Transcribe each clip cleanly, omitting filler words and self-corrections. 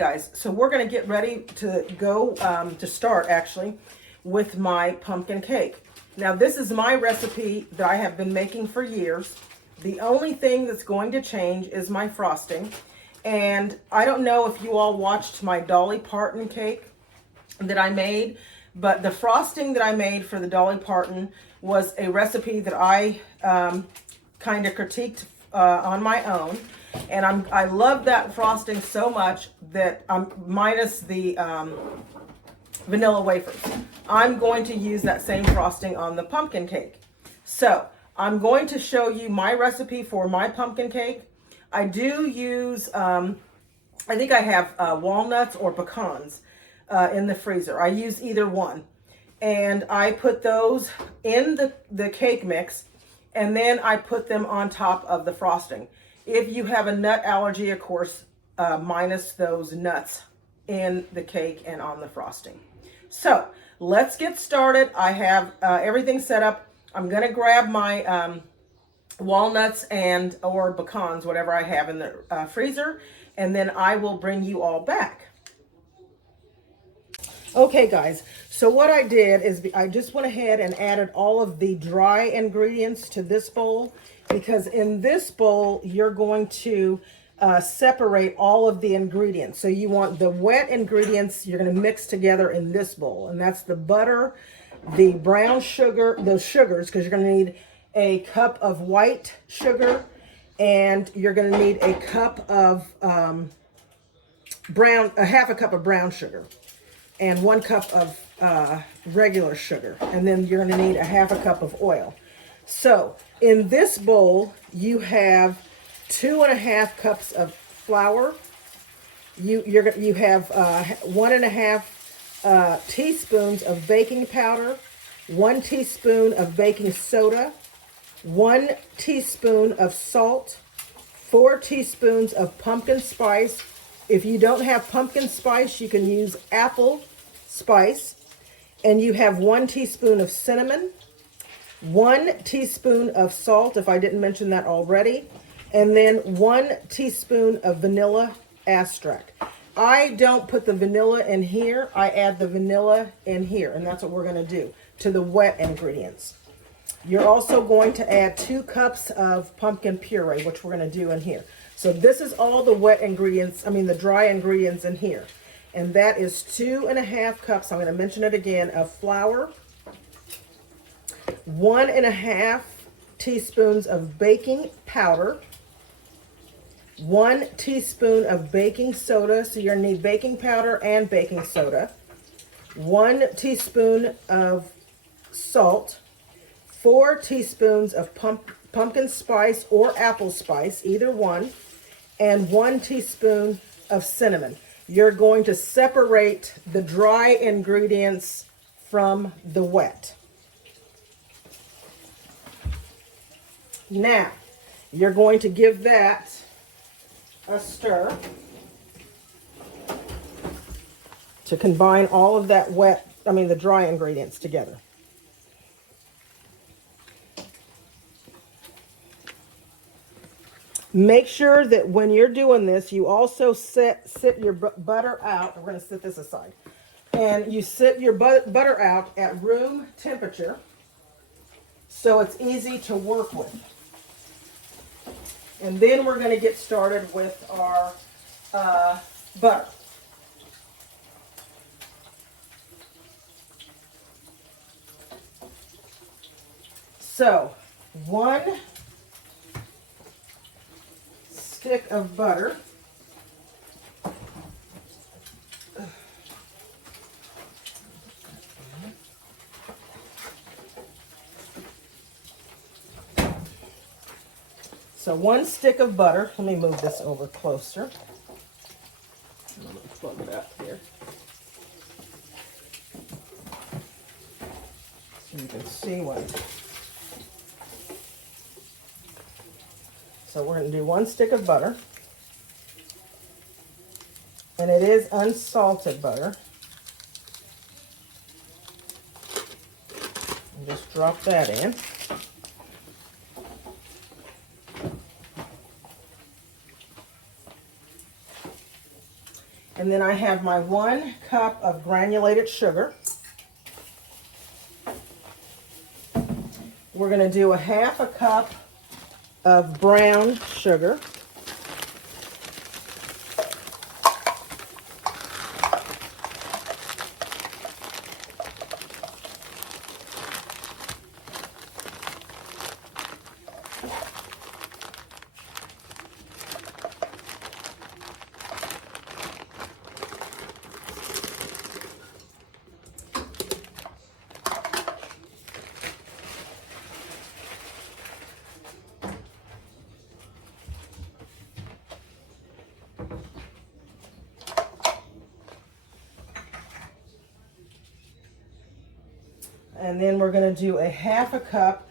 guys, so we're going to get ready to go, to start actually, with my pumpkin cake. Now this is my recipe that I have been making for years. The only thing that's going to change is my frosting. And I don't know if you all watched my Dolly Parton cake that I made, but the frosting that I made for the Dolly Parton was a recipe that I kind of critiqued on my own. And I love that frosting so much that minus the vanilla wafers, I'm going to use that same frosting on the pumpkin cake. So I'm going to show you my recipe for my pumpkin cake. I do use, I think I have walnuts or pecans in the freezer. I use either one. And I put those in the cake mix, and then I put them on top of the frosting. If you have a nut allergy, of course, minus those nuts in the cake and on the frosting. So let's get started. I have everything set up. I'm going to grab my walnuts and or pecans, whatever I have in the freezer, and then I will bring you all back. Okay guys, so what I did is I just went ahead and added all of the dry ingredients to this bowl, because in this bowl you're going to separate all of the ingredients. So you want the wet ingredients you're going to mix together in this bowl, and that's the butter, the brown sugar, those sugars, because you're going to need a cup of white sugar, and you're going to need a cup of half a cup of brown sugar, and 1 cup of regular sugar, and then you're going to need a half a cup of oil. So in this bowl you have 2.5 cups of flour. You have 1.5 teaspoons of baking powder, 1 teaspoon of baking soda, 1 teaspoon of salt, 4 teaspoons of pumpkin spice. If you don't have pumpkin spice, you can use apple spice. And you have 1 teaspoon of cinnamon, 1 teaspoon of salt, if I didn't mention that already, and then 1 teaspoon of vanilla extract. I don't put the vanilla in here. I add the vanilla in here, and that's what we're going to do to the wet ingredients. You're also going to add 2 cups of pumpkin puree, which we're going to do in here. So this is all the wet ingredients, the dry ingredients in here. And that is 2.5 cups, I'm going to mention it again, of flour, 1.5 teaspoons of baking powder, 1 teaspoon of baking soda, so you're going to need baking powder and baking soda, 1 teaspoon of salt, 4 teaspoons of pumpkin spice or apple spice, either one, and 1 teaspoon of cinnamon. You're going to separate the dry ingredients from the wet. Now, you're going to give that a stir to combine all of that the dry ingredients together. Make sure that when you're doing this, you also sit your butter out. We're going to set this aside. And you sit your butter out at room temperature so it's easy to work with. And then we're going to get started with our butter. So, 1 stick of butter. So 1 stick of butter. Let me move this over closer. I'm going to plug it up here, so you can see what. So we're going to do 1 stick of butter. And it is unsalted butter. And just drop that in. And then I have my 1 cup of granulated sugar. We're going to do a 1/2 cup of brown sugar. And then we're going to do a 1/2 cup,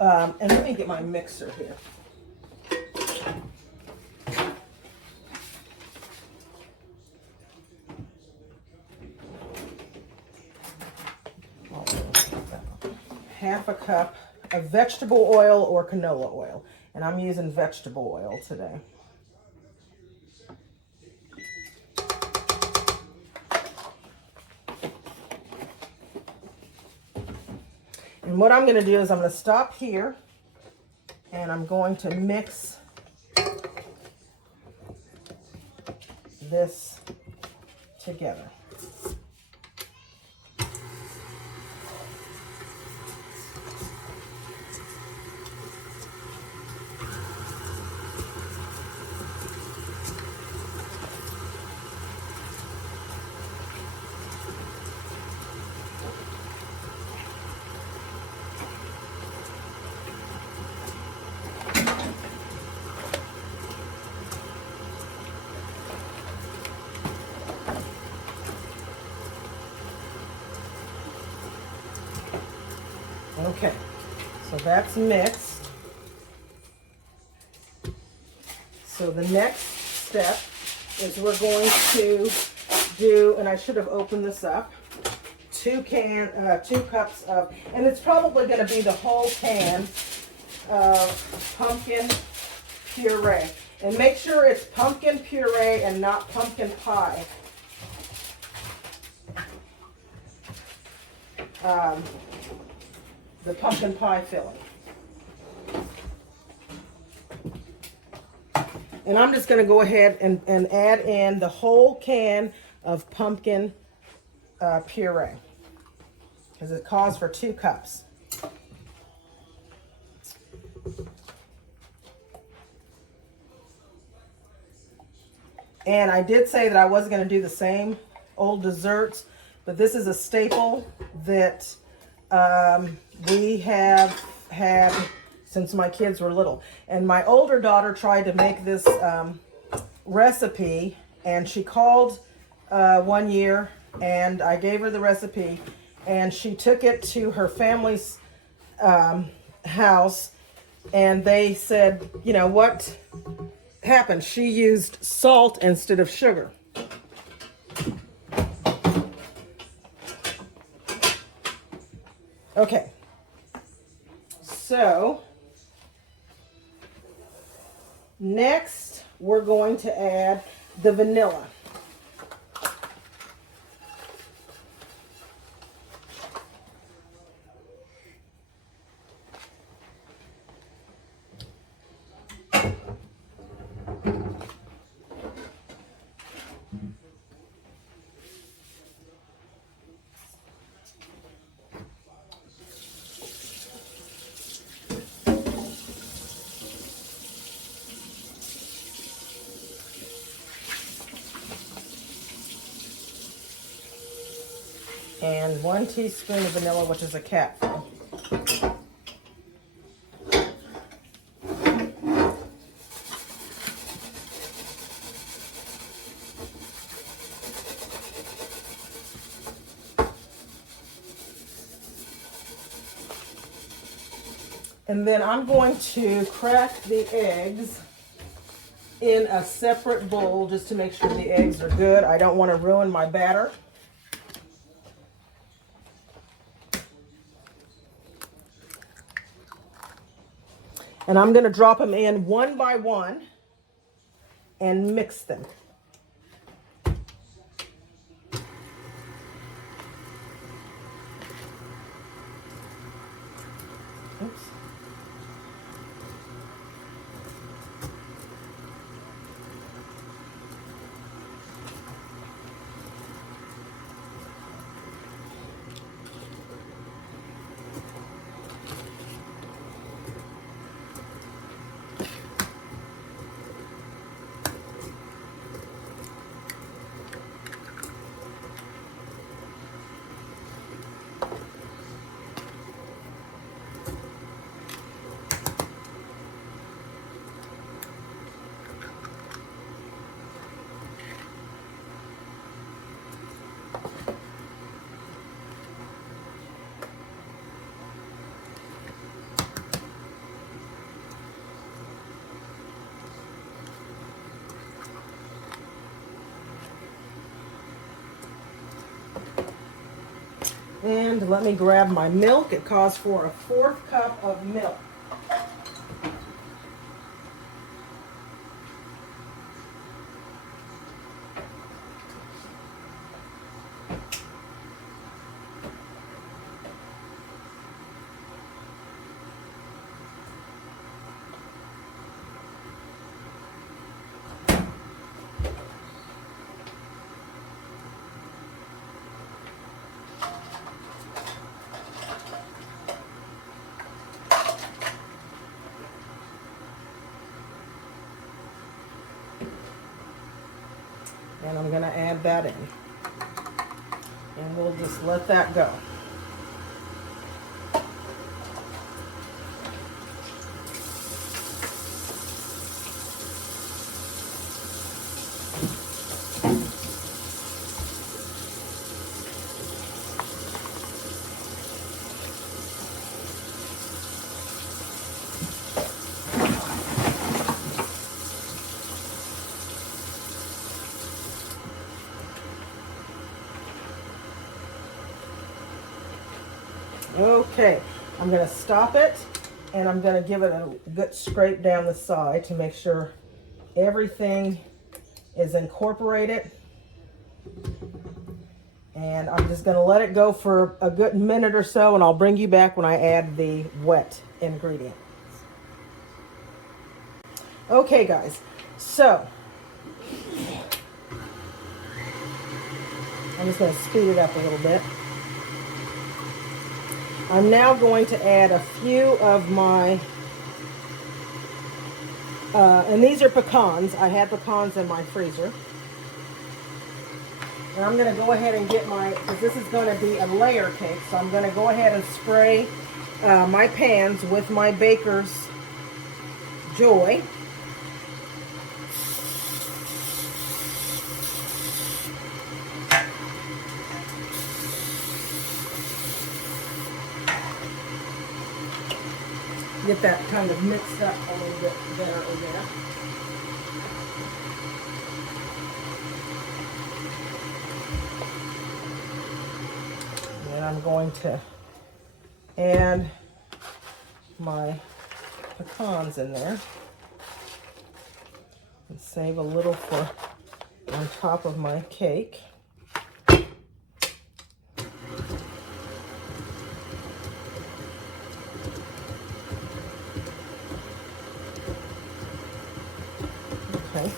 and let me get my mixer here. Half a cup of vegetable oil or canola oil. And I'm using vegetable oil today. And what I'm going to do is I'm going to stop here and I'm going to mix this together. Okay, so that's mixed. So the next step is we're going to do, and I should have opened this up, 2 cups of, and it's probably going to be the whole can of pumpkin puree. And make sure it's pumpkin puree and not pumpkin pie. The pumpkin pie filling. And I'm just going to go ahead and add in the whole can of pumpkin puree, because it calls for 2 cups. And I did say that I wasn't going to do the same old desserts, but this is a staple that we have had since my kids were little. And my older daughter tried to make this recipe, and she called one year, and I gave her the recipe, and she took it to her family's house, and they said, you know, what happened? She used salt instead of sugar. Okay, so next we're going to add the vanilla. And 1 teaspoon of vanilla, which is a capful. And then I'm going to crack the eggs in a separate bowl just to make sure the eggs are good. I don't want to ruin my batter. And I'm going to drop them in one by one and mix them. Oops. And let me grab my milk. It calls for a 1/4 cup of milk. And I'm going to add that in. And we'll just let that go. Okay, I'm going to stop it, and I'm going to give it a good scrape down the side to make sure everything is incorporated. And I'm just going to let it go for a good minute or so, and I'll bring you back when I add the wet ingredient. Okay, guys, so I'm just going to speed it up a little bit. I'm now going to add a few of my, and these are pecans. I had pecans in my freezer. And I'm going to go ahead and get my, because this is going to be a layer cake, so I'm going to go ahead and spray my pans with my Baker's Joy. Get that kind of mixed up a little bit better over there. And I'm going to add my pecans in there and save a little for on top of my cake. Okay,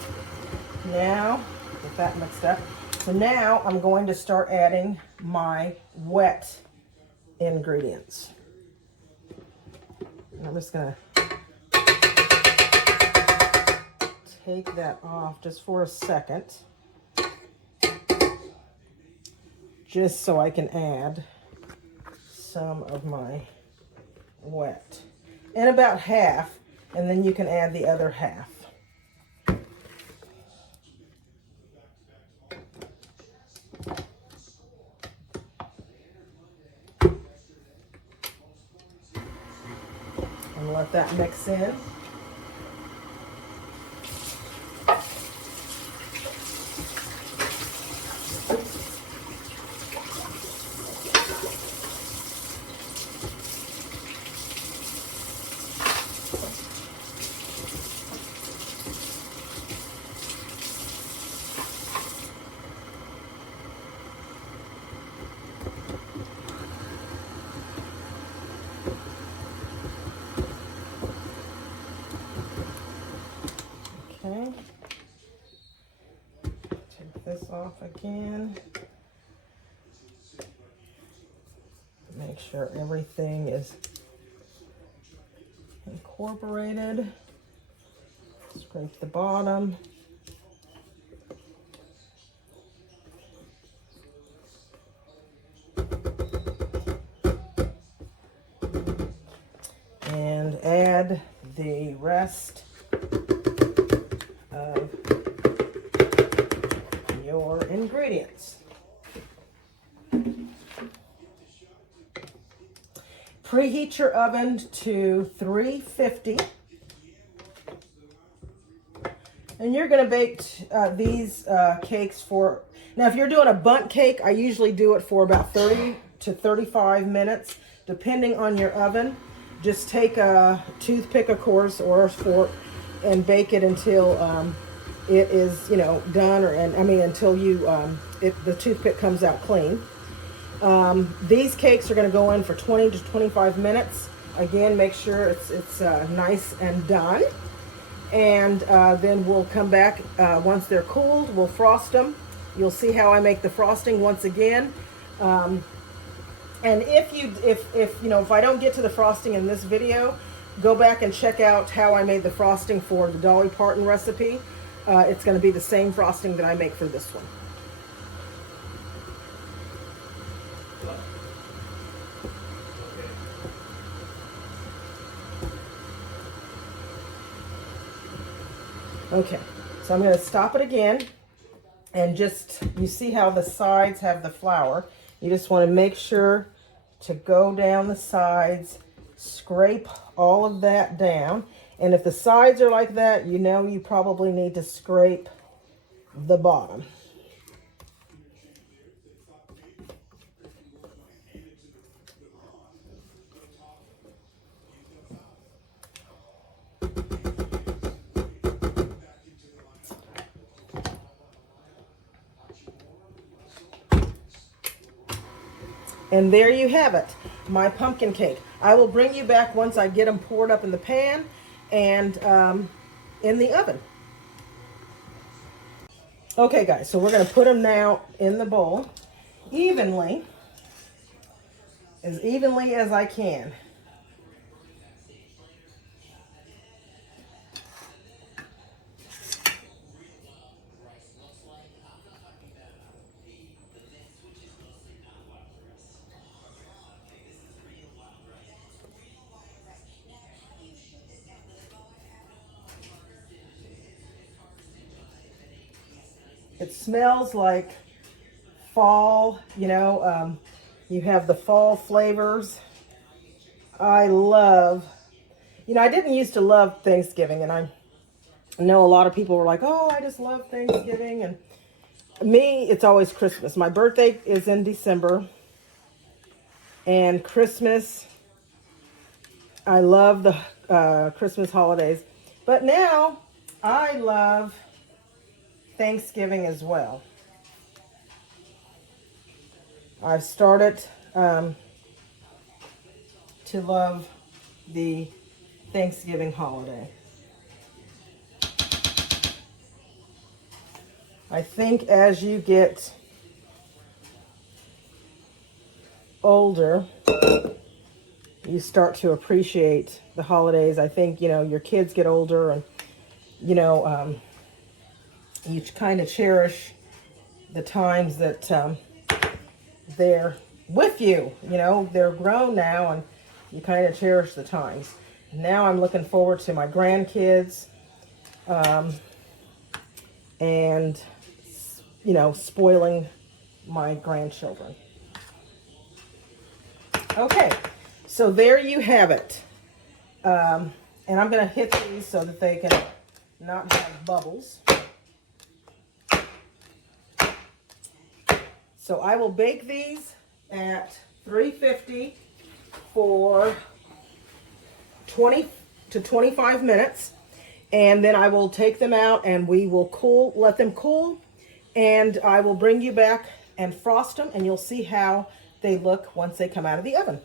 now get that mixed up. So now I'm going to start adding my wet ingredients. And I'm just going to take that off just for a second, just so I can add some of my wet. And about half, and then you can add the other half. And let that mix in. this off again. Make sure everything is incorporated. Scrape the bottom. And add the rest of your ingredients. Preheat your oven to 350. And you're going to bake these cakes for, now if you're doing a bundt cake, I usually do it for about 30 to 35 minutes, depending on your oven. Just take a toothpick, of course, or a fork, and bake it until it is, done, until the toothpick comes out clean. These cakes are going to go in for 20 to 25 minutes. Again, make sure it's nice and done. And then we'll come back once they're cooled. We'll frost them. You'll see how I make the frosting once again. And if I don't get to the frosting in this video, go back and check out how I made the frosting for the Dolly Parton recipe. It's going to be the same frosting that I make for this one. Okay, so I'm going to stop it again, and you see how the sides have the flour. You just want to make sure to go down the sides, scrape all of that down. And if the sides are like that, you probably need to scrape the bottom. And there you have it, my pumpkin cake. I will bring you back once I get them poured up in the pan and in the oven. Okay guys, so we're gonna put them now in the bowl evenly as I can. It smells like fall, you have the fall flavors. I didn't used to love Thanksgiving, and I know a lot of people were like, oh, I just love Thanksgiving. And me, it's always Christmas. My birthday is in December, and Christmas, I love the Christmas holidays. But now I love Thanksgiving as well. I've started to love the Thanksgiving holiday. I think as you get older, you start to appreciate the holidays. I think, your kids get older, and, you kind of cherish the times that they're with you. They're grown now, and you kind of cherish the times. Now I'm looking forward to my grandkids and, spoiling my grandchildren. Okay, so there you have it. And I'm going to hit these so that they can not have bubbles. So I will bake these at 350 for 20 to 25 minutes. And then I will take them out and we will let them cool. And I will bring you back and frost them, and you'll see how they look once they come out of the oven.